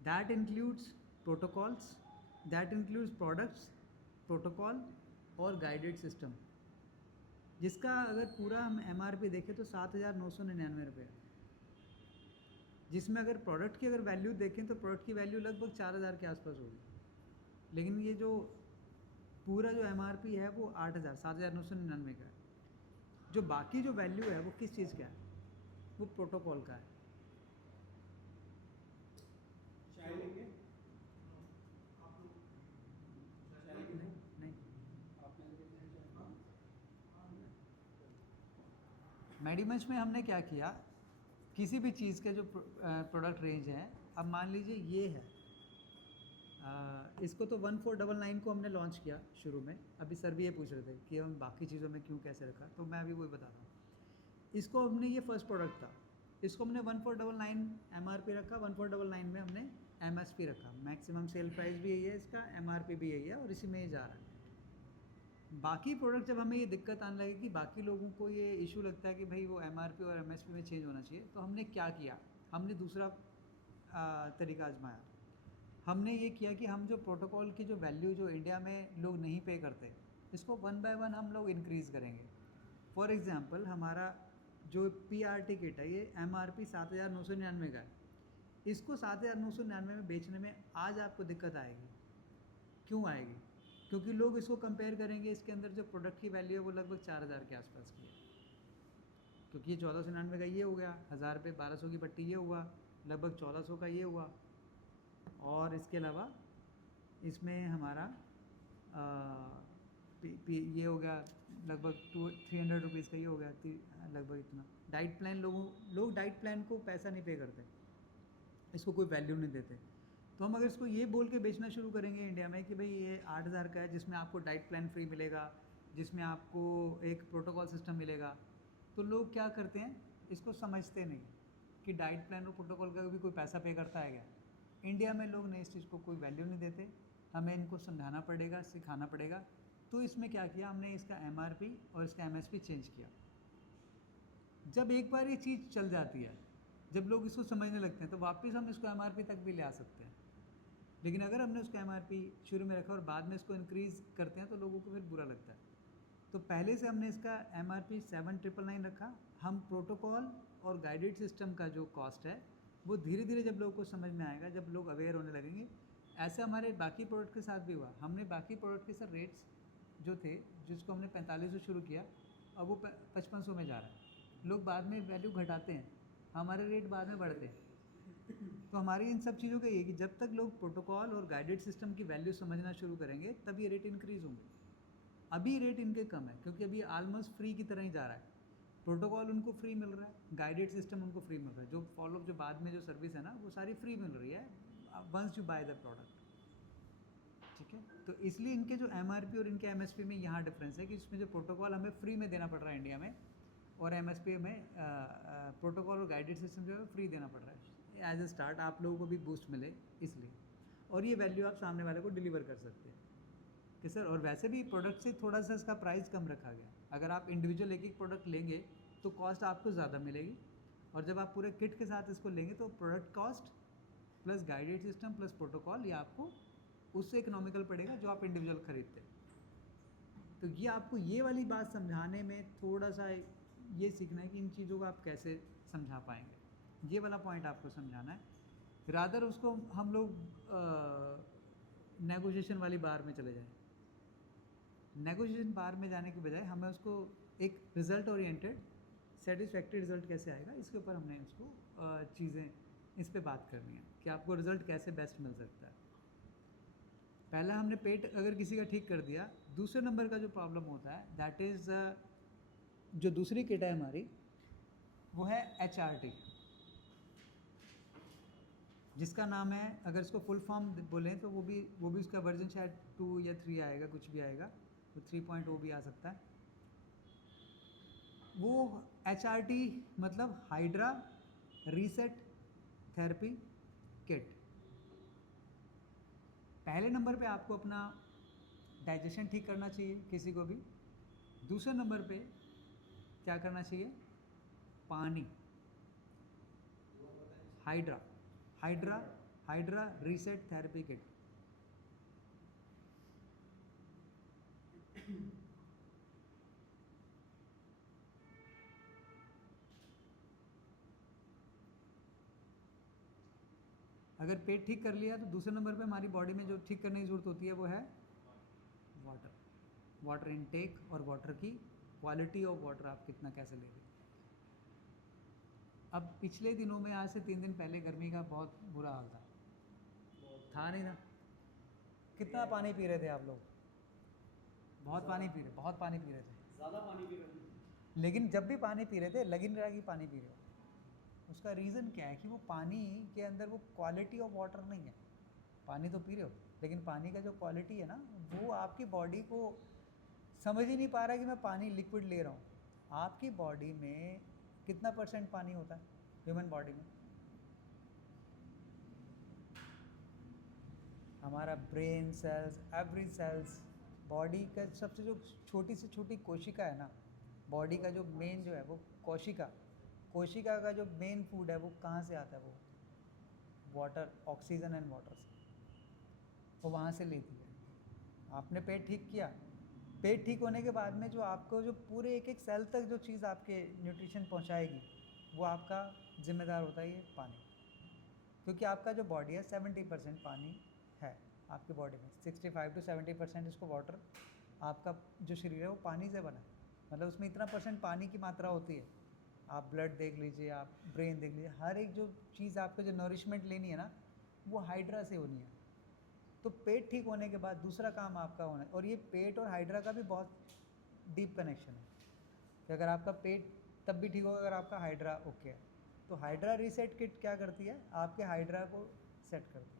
That includes protocols, that includes products, protocol और guided system, जिसका अगर पूरा हम MRP देखें तो 7,999 रुपये है, जिसमें अगर प्रोडक्ट की अगर वैल्यू देखें तो प्रोडक्ट की वैल्यू लगभग 4,000 के आसपास होगी, लेकिन ये जो पूरा जो MRP है वो 8,000, 7,999 का है। जो बाकी जो वैल्यू है वो किस चीज़ का है? वो प्रोटोकॉल का है। चाय लेंगे आप लोग? चाय लेंगे? नहीं, आप लेंगे चाय? मेडिमंच में हमने क्या किया, किसी भी चीज़ के जो प्रोडक्ट रेंज हैं, अब मान लीजिए ये है, इसको तो 1499 को हमने लॉन्च किया शुरू में। अभी सर भी ये पूछ रहे थे कि हम बाकी चीज़ों में क्यों कैसे रखा, तो मैं अभी वही बता रहा हूँ। इसको हमने, ये फर्स्ट प्रोडक्ट था, इसको हमने 1499 MRP रखा, 1499 में हमने MSP रखा, मैक्सिमम सेल प्राइस भी यही है इसका, MRP भी यही है और इसी में ये जा रहा है। बाकी प्रोडक्ट जब हमें ये दिक्कत आने लगी कि बाकी लोगों को ये इशू लगता है कि भाई वो MRP और MSP में चेंज होना चाहिए, तो हमने क्या किया, हमने दूसरा तरीका आजमाया। हमने ये किया कि हम जो प्रोटोकॉल की जो वैल्यू जो इंडिया में लोग नहीं पे करते, इसको 1 बाय 1 हम लोग इंक्रीज़ करेंगे। फॉर एग्ज़ाम्पल हमारा जो PRT किट है ये MRP 7,999 का है, इसको 7,999 में बेचने में आज आपको दिक्कत आएगी। क्यों आएगी? क्योंकि लोग इसको कंपेयर करेंगे, इसके अंदर जो प्रोडक्ट की वैल्यू है वो लगभग 4,000 के आसपास की है, क्योंकि ये 1499 का ये हो गया, 1,000 रुपये 1,200 की पट्टी ये हुआ, लगभग 1,400 का ये हुआ, और इसके अलावा इसमें हमारा ये हो गया लगभग 300 रुपीज़ का ये हो गया, लगभग इतना। डाइट प्लान लोग डाइट प्लान को पैसा नहीं पे करते, इसको कोई वैल्यू नहीं देते। तो हम अगर इसको ये बोल के बेचना शुरू करेंगे इंडिया में कि भाई ये 8,000 का है, जिसमें आपको डाइट प्लान फ्री मिलेगा, जिसमें आपको एक प्रोटोकॉल सिस्टम मिलेगा, तो लोग क्या करते हैं, इसको समझते नहीं कि डाइट प्लान और प्रोटोकॉल का भी कोई पैसा पे करता है क्या। इंडिया में लोग ने इस चीज़ को कोई वैल्यू नहीं देते, हमें इनको समझाना पड़ेगा, सिखाना पड़ेगा। तो इसमें क्या किया हमने, इसका MRP और इसका MSP चेंज किया। जब एक बार ये चीज़ चल जाती है, जब लोग इसको समझने लगते हैं, तो वापस हम इसको MRP तक भी ले आ सकते हैं। लेकिन अगर हमने उसका MRP शुरू में रखा और बाद में इसको इंक्रीज़ करते हैं तो लोगों को फिर बुरा लगता है। तो पहले से हमने इसका MRP 7,999 रखा। हम प्रोटोकॉल और गाइडेड सिस्टम का जो कॉस्ट है वो धीरे धीरे जब लोगों को समझ में आएगा, जब लोग अवेयर होने लगेंगे, ऐसा हमारे बाकी प्रोडक्ट के साथ भी हुआ। हमने बाकी प्रोडक्ट के सर रेट्स जो थे, जिसको हमने 45 शुरू किया, अब वो 5500 में जा रहा है। लोग बाद में वैल्यू घटाते हैं, हमारे रेट बाद में बढ़ते हैं। तो हमारी इन सब चीज़ों का ये कि जब तक लोग प्रोटोकॉल और गाइडेड सिस्टम की वैल्यू समझना शुरू करेंगे तब ये रेट इंक्रीज़ होंगे। अभी रेट इनके कम है क्योंकि अभी ऑलमोस्ट फ्री की तरह ही जा रहा है। प्रोटोकॉल उनको फ्री मिल रहा है, गाइडेड सिस्टम उनको फ्री मिल रहा है, जो फॉलोअप जो बाद में जो सर्विस है ना वो सारी फ्री मिल रही है once you buy the product. ठीक है, तो इसलिए इनके जो MRP और इनके MSP में यहाँ डिफरेंस है कि इसमें जो प्रोटोकॉल हमें फ्री में देना पड़ रहा है इंडिया में, और MSP में प्रोटोकॉल और गाइडेड सिस्टम जो है फ्री देना पड़ रहा है एज ए स्टार्ट, आप लोगों को भी बूस्ट मिले इसलिए। और ये वैल्यू आप सामने वाले को डिलीवर कर सकते हैं कि सर, और वैसे भी प्रोडक्ट से थोड़ा सा इसका प्राइस कम रखा गया। अगर आप इंडिविजुअल एक एक प्रोडक्ट लेंगे तो कॉस्ट आपको ज़्यादा मिलेगी, और जब आप पूरे किट के साथ इसको लेंगे तो product cost plus guided system plus protocol ये आपको उससे इकोनॉमिकल पड़ेगा जो आप इंडिविजुअल खरीदते हैं। तो ये आपको ये वाली बात समझाने में थोड़ा सा ये सीखना है कि इन चीज़ों को आप कैसे समझा पाएंगे, ये वाला पॉइंट आपको समझाना है। रादर उसको हम लोग नेगोशिएशन वाली बार में चले जाएं। नेगोशिएशन बार में जाने के बजाय हमें उसको एक रिज़ल्ट ओरिएंटेड सेटिस्फैक्ट्री रिज़ल्ट कैसे आएगा, इसके ऊपर हमने उसको चीज़ें इस पे बात करनी है कि आपको रिज़ल्ट कैसे बेस्ट मिल सकता है। पहला हमने पेट अगर किसी का ठीक कर दिया, दूसरे नंबर का जो प्रॉब्लम होता है दैट इज़ जो दूसरी किट है हमारी वो है HRT, जिसका नाम है, अगर इसको फुल फॉर्म बोलें तो वो भी उसका वर्जन शायद 2 या 3 आएगा, कुछ भी आएगा, तो 3.0 भी आ सकता है। वो HRT मतलब हाइड्रा रीसेट थेरेपी किट। पहले नंबर पे आपको अपना डाइजेशन ठीक करना चाहिए किसी को भी, दूसरे नंबर पे क्या करना चाहिए, पानी। Hydra hydra hydra reset therapy kit. अगर पेट ठीक कर लिया तो दूसरे नंबर पे हमारी बॉडी में जो ठीक करने की ज़रूरत होती है वो है वाटर। वाटर इनटेक और वाटर की क्वालिटी ऑफ वाटर आप कितना कैसे ले रहे हैं। अब पिछले दिनों में, आज से 3 दिन पहले गर्मी का बहुत बुरा हाल था नहीं ना? कितना पानी पी रहे थे आप लोग? बहुत पानी पी रहे थे। ज़्यादा पानी पी रहे थे। लेकिन जब भी पानी पी रहे थे लग ही नहीं रहा कि पानी पी रहे हो। उसका रीज़न क्या है कि वो पानी के अंदर वो क्वालिटी ऑफ वाटर नहीं है। पानी तो पी रहे हो लेकिन पानी का जो क्वालिटी है ना, वो आपकी बॉडी को समझ ही नहीं पा रहा कि मैं पानी लिक्विड ले रहा हूँ। आपकी बॉडी में कितना % पानी होता है ह्यूमन बॉडी में? हमारा brain cells, every cells, body का सबसे जो छोटी से छोटी कोशिका है ना, बॉडी का जो मेन जो है वो कोशिका का जो मेन फूड है वो कहाँ से आता है? वो वाटर, ऑक्सीजन एंड वाटर से, वो वहाँ से लेती है। आपने पेट ठीक किया, पेट ठीक होने के बाद में जो आपको जो पूरे एक एक सेल तक जो चीज़ आपके न्यूट्रिशन पहुँचाएगी वो आपका जिम्मेदार होता है ये पानी। क्योंकि आपका जो बॉडी है 70% पानी है आपकी बॉडी में, 65 to 70% इसको वाटर, आपका जो शरीर है वो पानी से बना है। मतलब उसमें इतना % पानी की मात्रा होती है। आप ब्लड देख लीजिए, आप ब्रेन देख लीजिए, हर एक जो चीज़ आपको जो नरिशमेंट लेनी है ना वो हाइड्रा से होनी है। तो पेट ठीक होने के बाद दूसरा काम आपका होना है, और ये पेट और हाइड्रा का भी बहुत डीप कनेक्शन है कि अगर आपका पेट तब भी ठीक होगा अगर आपका हाइड्रा ओके है। तो हाइड्रा रीसेट किट क्या करती है? आपके हाइड्रा को सेट करती है,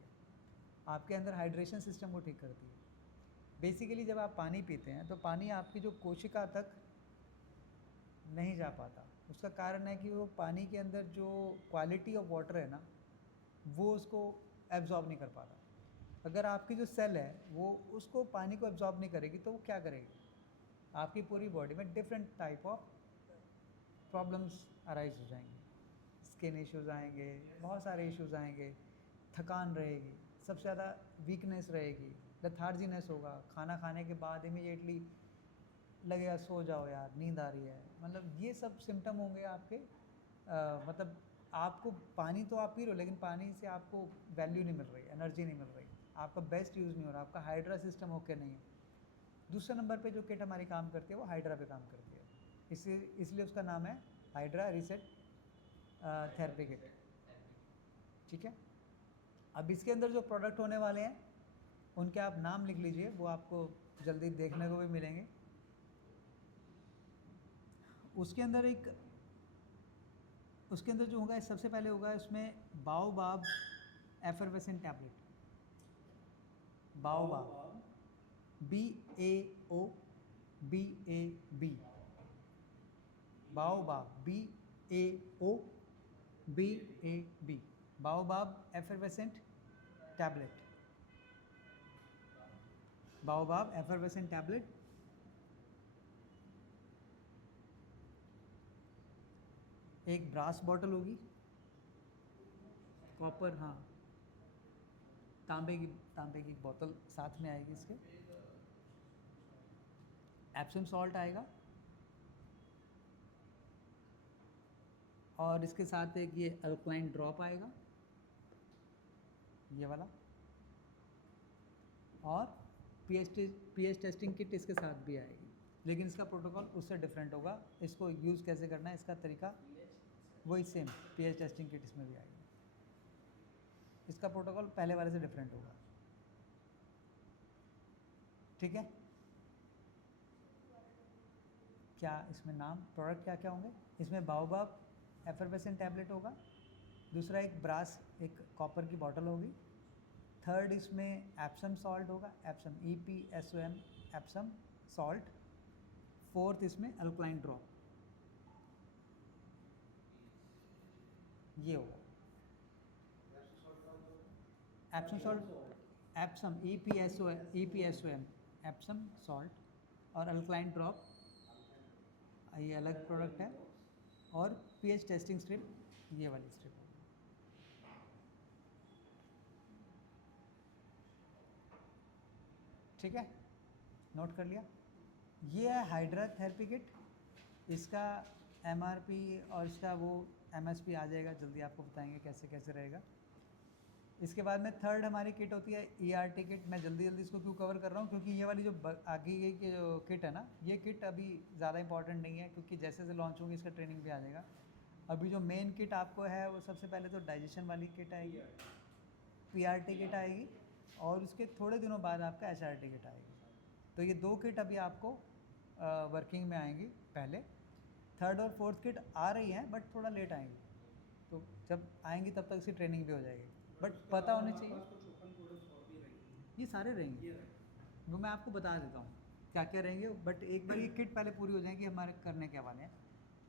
आपके अंदर हाइड्रेशन सिस्टम को ठीक करती है। बेसिकली जब आप पानी पीते हैं तो पानी आपकी जो कोशिका तक नहीं जा पाता। उसका कारण है कि वो पानी के अंदर जो क्वालिटी ऑफ वाटर है ना वो उसको एब्जॉर्ब नहीं कर पाता। अगर आपकी जो सेल है वो उसको पानी को एब्जॉर्ब नहीं करेगी तो वो क्या करेगी? आपकी पूरी बॉडी में different type of problems arise हो जाएंगे। स्किन इश्यूज़ आएंगे, बहुत सारे इश्यूज़ आएंगे, थकान रहेगी, सबसे ज़्यादा वीकनेस रहेगी, लेथार्जीनेस होगा। खाना खाने के बाद इमीडिएटली लगेगा सो जाओ यार, नींद आ रही है। मतलब ये सब सिम्टम होंगे आपके। मतलब आपको पानी तो आप पी रहे हो लेकिन पानी से आपको वैल्यू नहीं मिल रही, एनर्जी नहीं मिल रही, आपका बेस्ट यूज़ नहीं हो रहा, आपका हाइड्रा सिस्टम ओके नहीं है। दूसरे नंबर पे जो किट हमारी काम करती है वो हाइड्रा पे काम करती है, इसलिए उसका नाम है हाइड्रा रीसेट थेरेपी किट। ठीक है, अब इसके अंदर जो प्रोडक्ट होने वाले हैं उनके आप नाम लिख लीजिए, वो आपको जल्दी देखने को भी मिलेंगे। उसके अंदर जो होगा सबसे पहले होगा इसमें baobab effervescent tablet. Baobab, BAOBAB, baobab, BAOBAB, baobab effervescent tablet. Baobab effervescent tablet. एक ब्रास बॉटल होगी, कॉपर, हाँ, तांबे की बोतल साथ में आएगी इसके। एप्सम सॉल्ट आएगा और इसके साथ एक ये अल्कलाइन ड्रॉप आएगा, ये वाला, और पीएच टेस्टिंग किट इसके साथ भी आएगी। लेकिन इसका प्रोटोकॉल उससे डिफरेंट होगा। इसको यूज़ कैसे करना है इसका तरीका वही सेम, पीएच टेस्टिंग किट इसमें भी आएगी। इसका प्रोटोकॉल पहले वाले से डिफरेंट होगा। ठीक है, क्या इसमें नाम प्रोडक्ट क्या क्या होंगे? इसमें बाओबाब एफरवेसेंट टैबलेट होगा, दूसरा एक ब्रास, एक कॉपर की बॉटल होगी, थर्ड इसमें एप्सम सॉल्ट होगा, Epsom EPSOM Epsom salt, fourth इसमें अल्कलाइन ड्रॉप, ये होगा। Epsom salt, Epsom EPSOM Epsom salt और अल्कलाइन ड्रॉप, ये अलग प्रोडक्ट है। और पीएच टेस्टिंग स्ट्रिप, ये वाली स्ट्रिप। ठीक है, नोट कर लिया। ये है हाइड्रा थेरेपी किट, इसका MRP और इसका वो MSP आ जाएगा, जल्दी आपको बताएंगे कैसे कैसे रहेगा। इसके बाद में थर्ड हमारी किट होती है ERT किट। मैं जल्दी जल्दी इसको क्यों कवर कर रहा हूँ, क्योंकि ये वाली जो आगे की जो किट है ना, ये किट अभी ज़्यादा इंपॉर्टेंट नहीं है, क्योंकि जैसे जैसे लॉन्च होंगी इसका ट्रेनिंग भी आ जाएगा। अभी जो मेन किट आपको है वो सबसे पहले तो डाइजेशन वाली किट आएगी, PRT किट आएगी, और उसके थोड़े दिनों बाद आपका HRT किट आएगी। तो ये दो किट अभी आपको वर्किंग में आएंगी पहले। थर्ड और फोर्थ किट आ रही हैं बट थोड़ा लेट आएंगी, तो जब आएंगी तब तक इसकी ट्रेनिंग भी हो जाएगी, बट पता होनी चाहिए। कुछ ओपन प्रोडक्ट्स और भी रहेंगे। ये सारे रहेंगे, ये रहेंगे। वो मैं आपको बता देता हूँ क्या क्या रहेंगे, बट एक बार ये किट पहले पूरी हो जाएगी हमारे करने के वाले हैं।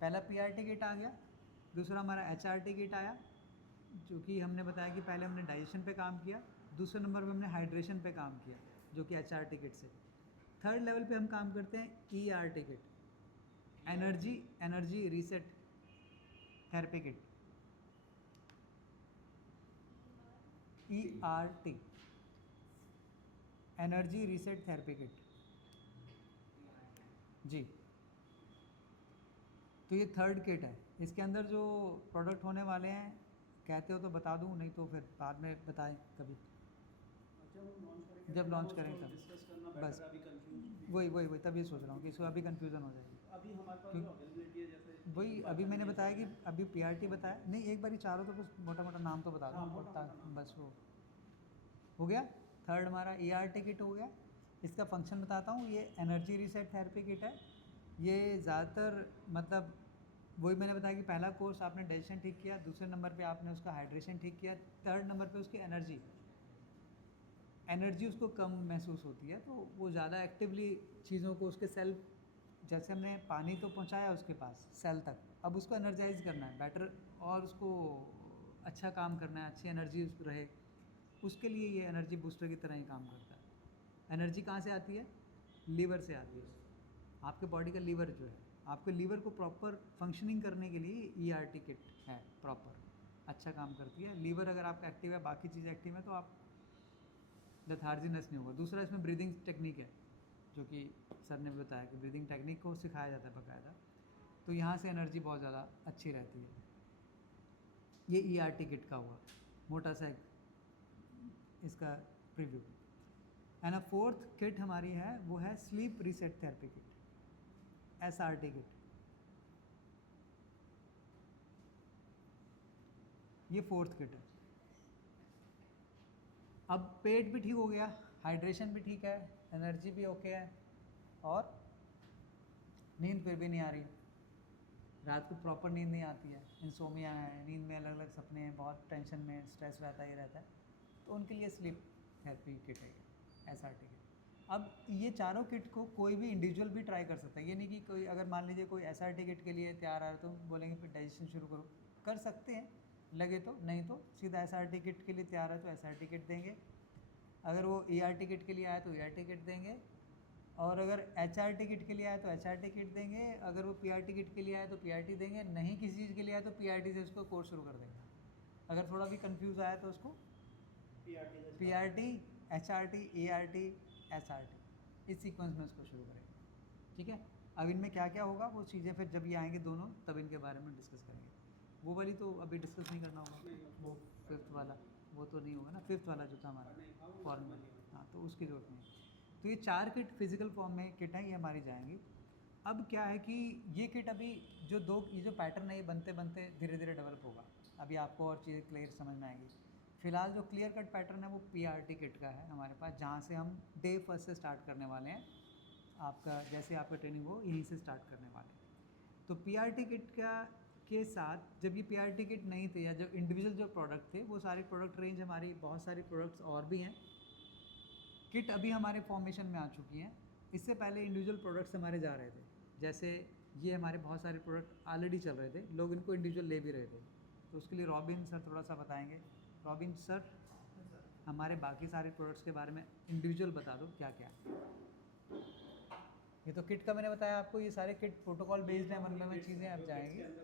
पहला PRT किट आ गया, दूसरा हमारा HRT किट आया, जो कि हमने बताया कि पहले हमने डाइजेशन पे काम किया, दूसरे नंबर पे हमने हाइड्रेशन पे काम किया, जो कि HRT किट से। थर्ड लेवल पे हम काम करते हैं ERT kit, energy reset therapy kit, ERT, energy reset therapy kit जी। तो ये थर्ड किट है। इसके अंदर जो प्रोडक्ट होने वाले हैं, कहते हो तो बता दूं, नहीं तो फिर बाद में बताएं कभी, जब लॉन्च करें तब। डिस्कस करना बस बेटर, अभी कंफ्यूज वही तभी सोच रहा हूँ कि इसको अभी कन्फ्यूज़न हो जाएगी। अभी हमारे पास क्यों? जो अवेलेबिलिटी है, जैसे वही अभी मैंने बताया कि अभी PRT बताया नहीं, एक बार ही चारों तो बस मोटा मोटा नाम तो बता हाँ, दूँ, मोटा-मोटा नाम। बस वो हो गया। थर्ड हमारा ERT किट हो गया। इसका फंक्शन बताता हूँ, ये एनर्जी रीसेट थेरेपी किट है। ये ज़्यादातर मतलब वही मैंने बताया कि पहला कोर्स आपने डाइजेशन ठीक किया, दूसरे नंबर पे आपने उसका हाइड्रेशन ठीक किया, थर्ड नंबर पे उसकी एनर्जी उसको कम महसूस होती है, तो वो ज़्यादा एक्टिवली चीज़ों को उसके सेल, जैसे हमने पानी तो पहुंचाया उसके पास सेल तक, अब उसको एनर्जाइज करना है बेटर, और उसको अच्छा काम करना है, अच्छी एनर्जी रहे, उसके लिए ये एनर्जी बूस्टर की तरह ही काम करता है। एनर्जी कहाँ से आती है? लीवर से आती है। आपके बॉडी का लीवर जो है, आपके लीवर को प्रॉपर फंक्शनिंग करने के लिए ERT किट है, प्रॉपर अच्छा काम करती है। लीवर अगर आपका एक्टिव है, बाकी चीज़ें एक्टिव है, तो आप लेथार्जीनेस नहीं होगा। दूसरा इसमें ब्रीदिंग टेक्निक है, जो कि सर ने भी बताया कि ब्रीदिंग टेक्निक को सिखाया जाता है बाकायदा, तो यहाँ से एनर्जी बहुत ज़्यादा अच्छी रहती है। ये ERT किट का हुआ मोटा सा एक इसका प्रीव्यू। एंड फोर्थ किट हमारी है, वो है sleep reset therapy kit, SRT kit. ये फोर्थ किट है। अब पेट भी ठीक हो गया, हाइड्रेशन भी ठीक है, एनर्जी भी ओके है, और नींद फिर भी नहीं आ रही, रात को प्रॉपर नींद नहीं आती है, इंसोमिया है, नींद में अलग अलग सपने हैं, बहुत टेंशन में स्ट्रेस रहता ही रहता है, तो उनके लिए स्लीप थेरेपी किट है, SRT किट। अब ये चारों किट को कोई भी इंडिविजुअल भी ट्राई कर सकता है, ये नहीं कि कोई अगर मान लीजिए कोई SRT किट के लिए तैयार आ रहा है तो बोलेंगे फिर डाइजेशन शुरू करो, कर सकते हैं लगे तो, नहीं तो सीधा SRT किट के लिए तैयार है तो SRT किट देंगे, अगर वो ERT किट के लिए आया तो ERT किट देंगे, और अगर HRT किट के लिए आया तो HRT किट देंगे, अगर वो PRT किट के लिए आया तो PRT देंगे, नहीं किसी चीज़ के लिए आया तो PRT से उसको कोर्स शुरू कर देंगे। अगर थोड़ा भी कंफ्यूज आया तो उसको PRT, HRT, ERT, SRT, इस सीक्वेंस में उसको शुरू करेंगे। ठीक है, अब इनमें क्या क्या होगा वो चीज़ें फिर जब ये आएंगे दोनों, तब इनके बारे में डिस्कस करेंगे। वो वाली तो अभी डिस्कस नहीं करना होगा, वो फिफ्थ वाला वो तो नहीं होगा ना, फिफ्थ वाला जो था हमारा फॉर्म, हाँ, तो उसकी जरूरत नहीं। तो ये चार किट फिजिकल फॉर्म में किट है, ये हमारी जाएंगी। अब क्या है कि ये किट अभी जो ये जो पैटर्न है, ये बनते बनते धीरे धीरे डेवलप होगा, अभी आपको और चीज़ें क्लियर समझ में आएंगी। फिलहाल जो क्लियर कट पैटर्न है वो PRT किट का है हमारे पास, जहाँ से हम डे फर्स्ट से स्टार्ट करने वाले हैं, आपका जैसे आपका ट्रेनिंग हो यहीं से स्टार्ट करने वाले हैं। तो PRT किट का के साथ, जब ये PRT किट नहीं थे या जब इंडिविजुअल जो प्रोडक्ट थे, वो सारे प्रोडक्ट रेंज हमारी, बहुत सारी प्रोडक्ट्स और भी हैं, किट अभी हमारे फॉर्मेशन में आ चुकी हैं। इससे पहले इंडिविजुअल प्रोडक्ट्स हमारे जा रहे थे, जैसे ये हमारे बहुत सारे प्रोडक्ट ऑलरेडी चल रहे थे, लोग इनको इंडिविजुअल ले भी रहे थे, तो उसके लिए रॉबिन सर थोड़ा सा बताएंगे। रॉबिन सर, हमारे बाकी सारे प्रोडक्ट्स के बारे में इंडिविजुअल बता दो क्या क्या। ये तो किट का मैंने बताया आपको, ये सारे किट प्रोटोकॉल बेस्ड हैं, मतलब में चीज़ें अब जाएंगी।